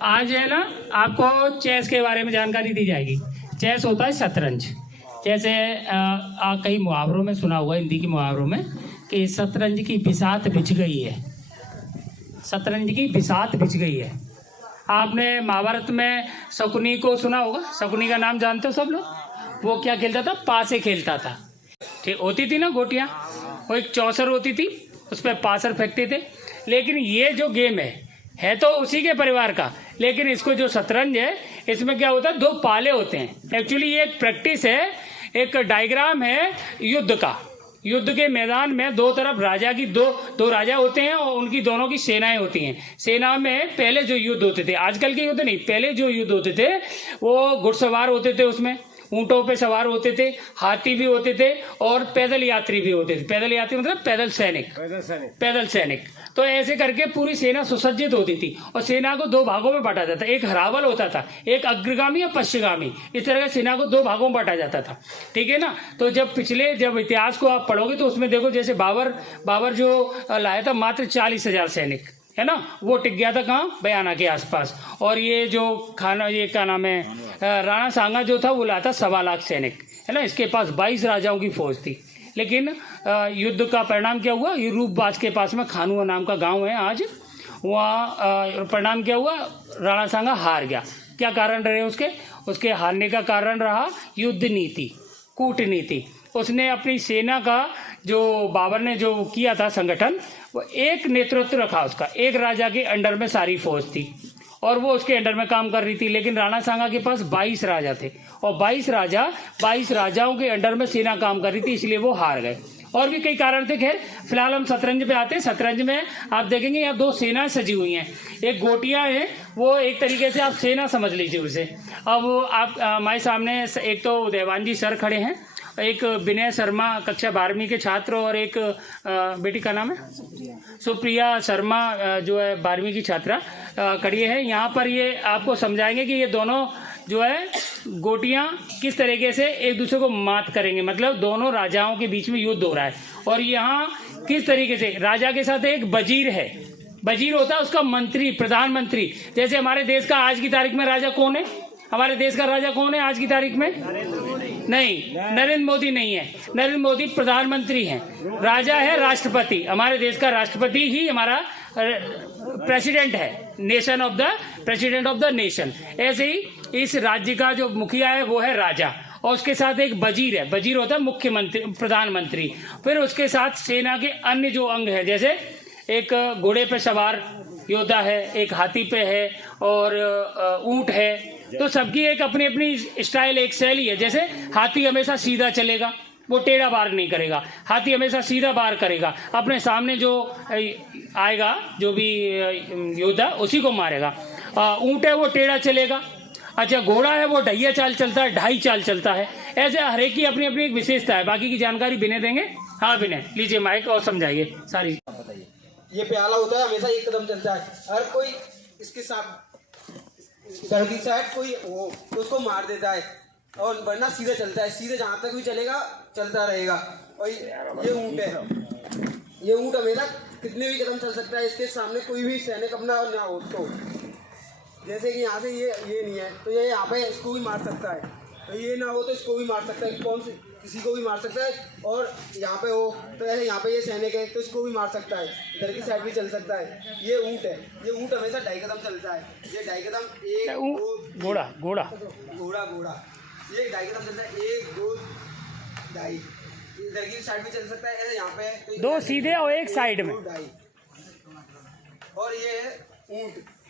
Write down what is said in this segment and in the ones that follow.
आज है ना, आपको चेस के बारे में जानकारी दी जाएगी। चेस होता है शतरंज। जैसे कई मुहावरों में सुना हुआ, हिंदी के मुहावरों में, कि शतरंज की बिसात बिछ गई है। शतरंज की बिसात बिछ गई है। आपने महाभारत में शकुनी को सुना होगा। शकुनी का नाम जानते हो सब लोग। वो क्या खेलता था? पासे खेलता था। ठीक होती थी ना गोटियाँ, वो एक चौसर होती थी, उस पर पासर फेंकते थे। लेकिन ये जो गेम है तो उसी के परिवार का, लेकिन इसको जो शतरंज है, इसमें क्या होता है, दो पाले होते हैं। एक्चुअली ये एक प्रैक्टिस है, एक डायग्राम है युद्ध का। युद्ध के मैदान में दो तरफ राजा की दो राजा होते हैं और उनकी दोनों की सेनाएं होती हैं। सेना में पहले जो युद्ध होते थे, आजकल के युद्ध नहीं, पहले जो युद्ध होते थे वो घुड़सवार होते थे, उसमें ऊंटों पे सवार होते थे, हाथी भी होते थे और पैदल यात्री भी होते थे। पैदल यात्री मतलब पैदल सैनिक। तो ऐसे करके पूरी सेना सुसज्जित होती थी और सेना को दो भागों में बांटा जाता। एक हरावल होता था, एक अग्रगामी या पश्चिमगामी। इस तरह से सेना को दो भागों में बांटा जाता था। ठीक है ना। तो जब इतिहास को आप पढ़ोगे तो उसमें देखो, जैसे बाबर जो लाया था मात्र 40,000 सैनिक, है ना, वो टिक गया था कहाँ? बयाना के आसपास। और ये क्या नाम है, राणा सांगा जो था, वो लाया था 1.25 लाख सैनिक, है ना। इसके पास 22 राजाओं की फौज थी। लेकिन युद्ध का परिणाम क्या हुआ? ये रूपबाज के पास में खानुआ नाम का गांव है आज, वहाँ परिणाम क्या हुआ? राणा सांगा हार गया। क्या कारण रहे उसके हारने का कारण रहा युद्ध नीति, कूटनीति। उसने अपनी सेना का, जो बाबर ने जो किया था संगठन, वो एक नेतृत्व रखा उसका, एक राजा के अंडर में सारी फौज थी और वो उसके अंडर में काम कर रही थी। लेकिन राणा सांगा के पास 22 राजा थे और 22 राजाओं के अंडर में सेना काम कर रही थी, इसलिए वो हार गए। और भी कई कारण थे। खैर, फिलहाल हम शतरंज पे आते हैं। शतरंज में आप देखेंगे यहाँ दो सेनाएं सजी हुई हैं। एक गोटियां हैं, वो एक तरीके से आप सेना समझ लीजिए उसे। अब आप हमारे सामने एक तो देवानजी सर खड़े हैं, एक विनय शर्मा कक्षा 12वीं के छात्र, और एक बेटी का नाम है सुप्रिया शर्मा, जो है 12वीं की छात्रा खड़ी है। यहाँ पर ये आपको समझाएंगे कि ये दोनों जो है गोटियां किस तरीके से एक दूसरे को मात करेंगे। मतलब दोनों राजाओं के बीच में युद्ध हो रहा है और यहाँ किस तरीके से राजा के साथ एक वजीर है। वजीर होता है उसका मंत्री, प्रधानमंत्री। जैसे हमारे देश का आज की तारीख में राजा कौन है? हमारे देश का राजा कौन है आज की तारीख में? नहीं, नरेंद्र मोदी नहीं है। नरेंद्र मोदी प्रधानमंत्री हैं। राजा है राष्ट्रपति। हमारे देश का राष्ट्रपति ही हमारा प्रेसिडेंट है, प्रेसिडेंट ऑफ द नेशन। ऐसे ही इस राज्य का जो मुखिया है वो है राजा, और उसके साथ एक वजीर है। वजीर होता है मुख्यमंत्री, प्रधानमंत्री। फिर उसके साथ सेना के अन्य जो अंग है, जैसे एक घोड़े पे सवार योद्धा है, एक हाथी पे है और ऊंट है। तो सबकी एक अपनी अपनी स्टाइल, एक शैली है। जैसे हाथी हमेशा सीधा चलेगा, वो टेढ़ा वार नहीं करेगा। हाथी हमेशा सीधा वार करेगा, अपने सामने जो आएगा, जो भी योद्धा, उसी को मारेगा। ऊंट है वो टेढ़ा चलेगा। अच्छा, घोड़ा है वो ढाई चाल चलता है। ऐसे हर एक की अपनी अपनी एक विशेषता है। बाकी की जानकारी विनय देंगे। हाँ विनय, लीजिए माइक और समझाइए सारी। ये प्याला होता है, हमेशा एक कदम चलता है। हर कोई इसके साथ की साइड कोई वो उसको मार देता है, और वरना सीधे चलता है। सीधे जहाँ तक भी चलेगा चलता रहेगा। और ये ऊंट है, ये ऊंट हमेशा कितने भी कदम चल सकता है। इसके सामने कोई भी सैनिक अपना ना हो तो, जैसे कि यहाँ से ये नहीं है तो ये यहाँ पे इसको भी मार सकता है, तो ये ना हो तो इसको भी मार सकता है, किसी को भी मार सकता है। और यहाँ पे हो तो ऐसे यहाँ पे ये सैनिक है तो इसको भी मार सकता है, इधर की साइड भी चल सकता है। ये ऊंट है, ये ऊंट हमेशा 2.5 कदम चलता है। ये 2.5 कदम, एक दो, घोड़ा ये 2.5 कदम चलता है, 1 2 2.5। इधर की साइड भी चल सकता है, ऐसे यहाँ पे तो दो सीधे और एक साइड में। और ये है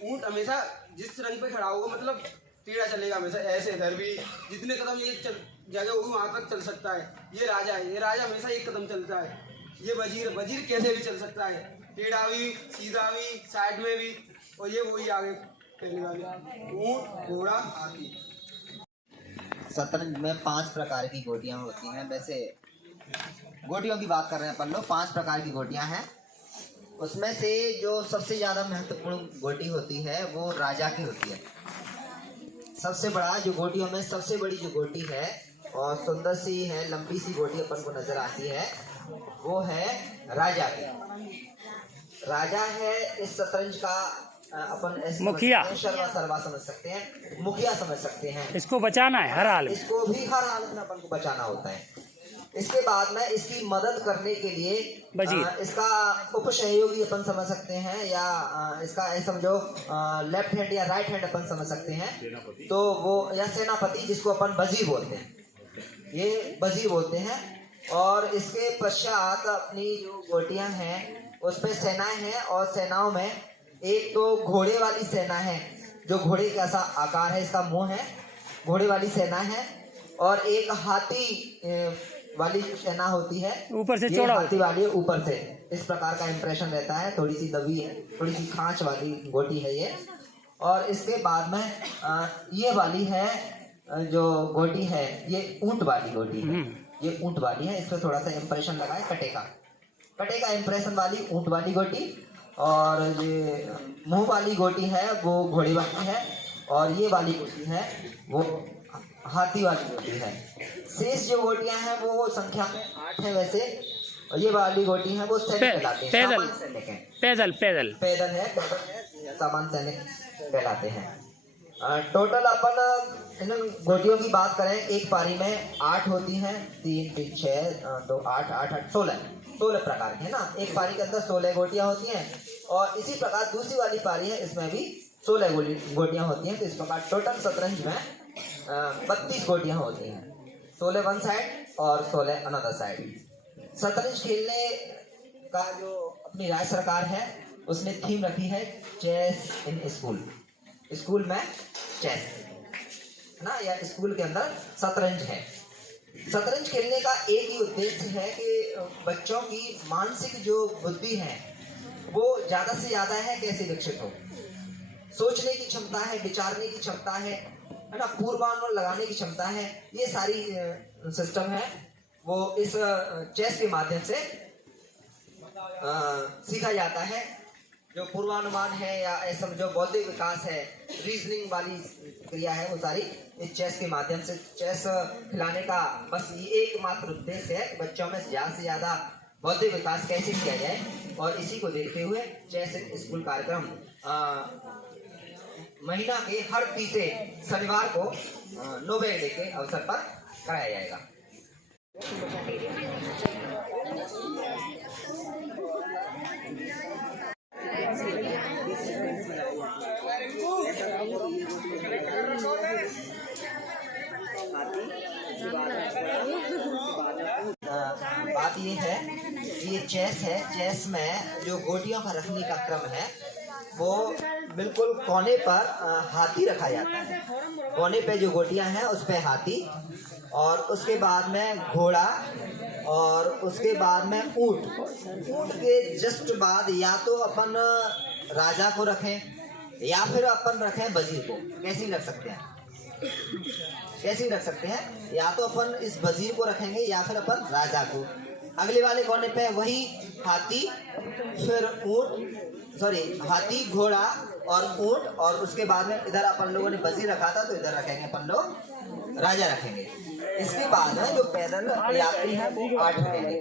ऊंट हमेशा जिस रंग पे खड़ा होगा, मतलब टेढ़ा चलेगा हमेशा। ऐसे इधर भी जितने कदम ये जगह होगी वहां तक चल सकता है। ये राजा है, ये राजा हमेशा 1 कदम चलता है। ये वजीर कैसे भी चल सकता है, टेढ़ा भी, सीधा भी, साइड में भी। और ये वही आगे पहले वाली ऊंट, घोड़ा, हाथी। शतरंज में 5 प्रकार की गोटियां होती हैं। वैसे गोटियों की बात कर रहे हैं अपन लोग, 5 प्रकार की गोटियां हैं। उसमें से जो सबसे ज़्यादा महत्वपूर्ण गोटी होती है वो राजा की होती है। सबसे बड़ा जो गोटियों में सबसे बड़ी जो गोटी है और सुंदर सी है, लंबी सी गोटी अपन को नजर आती है, वो है राजा की। राजा है इस शतरंज का अपन ऐसे मुखिया। शर्मा सरवा समझ सकते हैं, मुखिया समझ सकते हैं। इसको बचाना है हर हाल में। इसको भी हर हालत में अपन को बचाना होता है। इसके बाद में इसकी मदद करने के लिए इसका उपसहयोगी अपन समझ सकते हैं, या इसका समझो लेफ्ट हैंड या राइट हैंड अपन समझ सकते हैं। तो वो या सेनापति, जिसको अपन वजीर बोलते हैं, ये वजीर बोलते हैं। और इसके पश्चात अपनी जो गोटियां हैं उस पे सेनाएं हैं, और सेनाओं में एक तो घोड़े वाली सेना है, जो घोड़े का सा आकार है, इसका मुंह है, घोड़े वाली सेना है। और एक हाथी वाली जो सेना होती है, ऊपर से ये चौड़ा हाथी वाली ऊपर से इस प्रकार का इंप्रेशन रहता है, थोड़ी सी दबी है, थोड़ी सी खांच वाली गोटी है ये। और इसके बाद में ये वाली है जो गोटी है, ये ऊंट वाली गोटी है, ये ऊंट वाली है। इस पर थोड़ा सा इंप्रेशन लगा है कटे का इंप्रेशन वाली ऊंट वाली गोटी। और ये मुंह वाली गोटी है वो घोड़े वाली है, और ये वाली गोटी है वो हाथी वाली गोटी है। शेष जो गोटियां हैं वो संख्या में 8 है वैसे, और ये वाली गोटी है वो सैनिक कहलाते हैं, सामान्य सैनिक है। पैदल है, सामान्य सैनिक कहलाते हैं। टोटल अपन इन गोटियों की बात करें, एक पारी में 8 होती हैं, 3 3 6 2 8 8 8 16 प्रकार की है ना। एक पारी के अंदर 16 गोटियां होती हैं, और इसी प्रकार दूसरी वाली पारी है, इसमें भी 16 गोटियां होती हैं। तो इस प्रकार टोटल शतरंज में 32 गोटियां होती हैं, 16 वन साइड और 16 अनदर साइड। शतरंज खेलने का जो अपनी राज्य सरकार है उसने थीम रखी है चेस इन स्कूल, स्कूल में चेस ना, या स्कूल के अंदर शतरंज है। शतरंज खेलने का एक ही उद्देश्य है कि बच्चों की मानसिक जो बुद्धि है वो ज्यादा से ज्यादा है कैसे विकसित हो, सोचने की क्षमता है, विचारने की क्षमता है ना, पूर्वानुमान लगाने की क्षमता है, ये सारी सिस्टम है वो इस चेस के माध्यम से सीखा जाता है। जो पूर्वानुमान है या ऐसा जो बौद्धिक विकास है, रीजनिंग वाली क्रिया है, वो सारी इस चेस के माध्यम से। चेस खिलाने का बस ये एकमात्र उद्देश्य है कि बच्चों में ज्यादा से ज्यादा बौद्धिक विकास कैसे किया जाए, और इसी को देखते हुए चेस स्कूल कार्यक्रम महीना के हर तीसरे शनिवार को नोबेल डे के अवसर पर कराया जाएगा। बात ये है कि ये चेस है, चेस में जो गोटियों का रखने का क्रम है वो बिल्कुल कोने पर हाथी रखा जाता है। कोने पे जो गोटियां हैं उस पे हाथी, और उसके बाद में घोड़ा, और उसके बाद में ऊंट। ऊंट के जस्ट बाद या तो अपन राजा को रखें या फिर अपन रखें वजीर को। कैसे रख सकते हैं, कैसे रख सकते हैं, या तो अपन इस वजीर को रखेंगे या फिर अपन राजा को। अगले वाले कोने पे वही हाथी, फिर ऊंट, सॉरी हाथी, घोड़ा और ऊंट, और उसके बाद में इधर अपन लोगों ने वजीर रखा था तो इधर रखेंगे अपन लोग राजा रखेंगे। इसके बाद में जो पैदल यात्री हैं वो 8 रहेंगे।